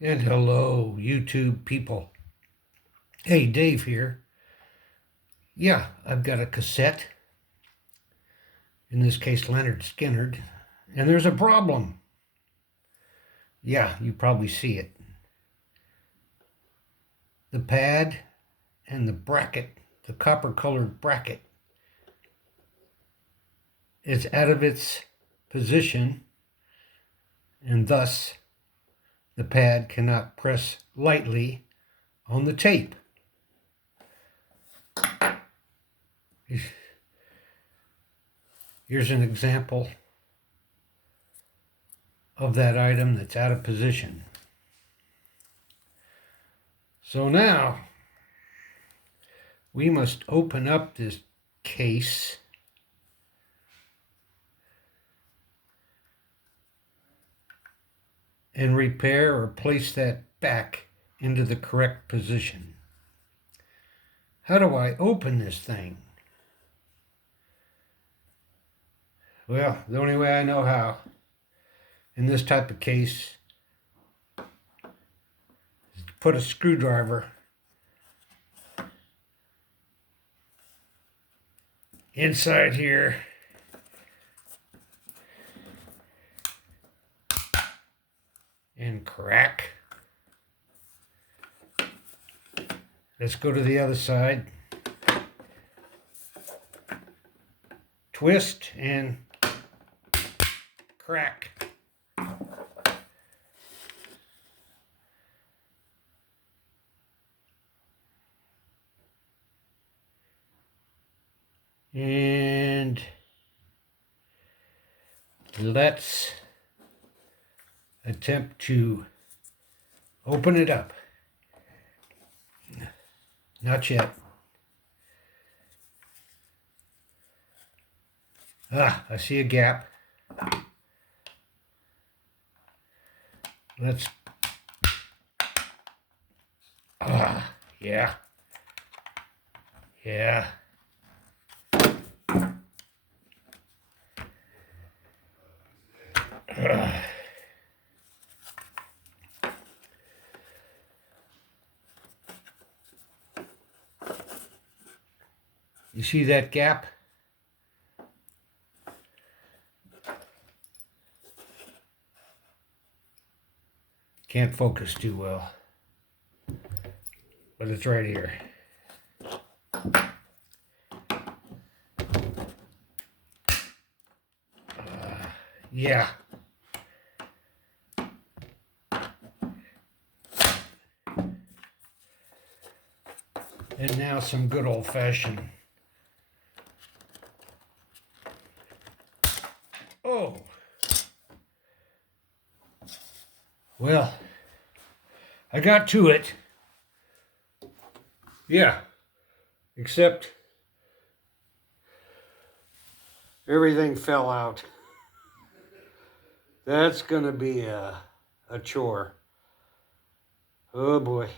And hello, YouTube people. Hey, Dave here. Yeah, I've got a cassette, in this case, Leonard Skinnerd, and there's a problem. Yeah, you probably see it. The pad and the bracket, the copper-colored bracket, is out of its position, and thus the pad cannot press lightly on the tape. Here's an example of that item that's out of position. So now we must open up this case and repair or place that back into the correct position. How do I open this thing? Well, the only way I know how in this type of case is to put a screwdriver inside here and crack. Let's go to the other side. Twist and crack. And let's attempt to open it up. Not yet. I see a gap. Let's, yeah. Yeah. You see that gap? Can't focus too well, but it's right here. Yeah. And now some good old-fashioned. Oh. Well, I got to it. Yeah. Except everything fell out. That's gonna be a chore. Oh boy.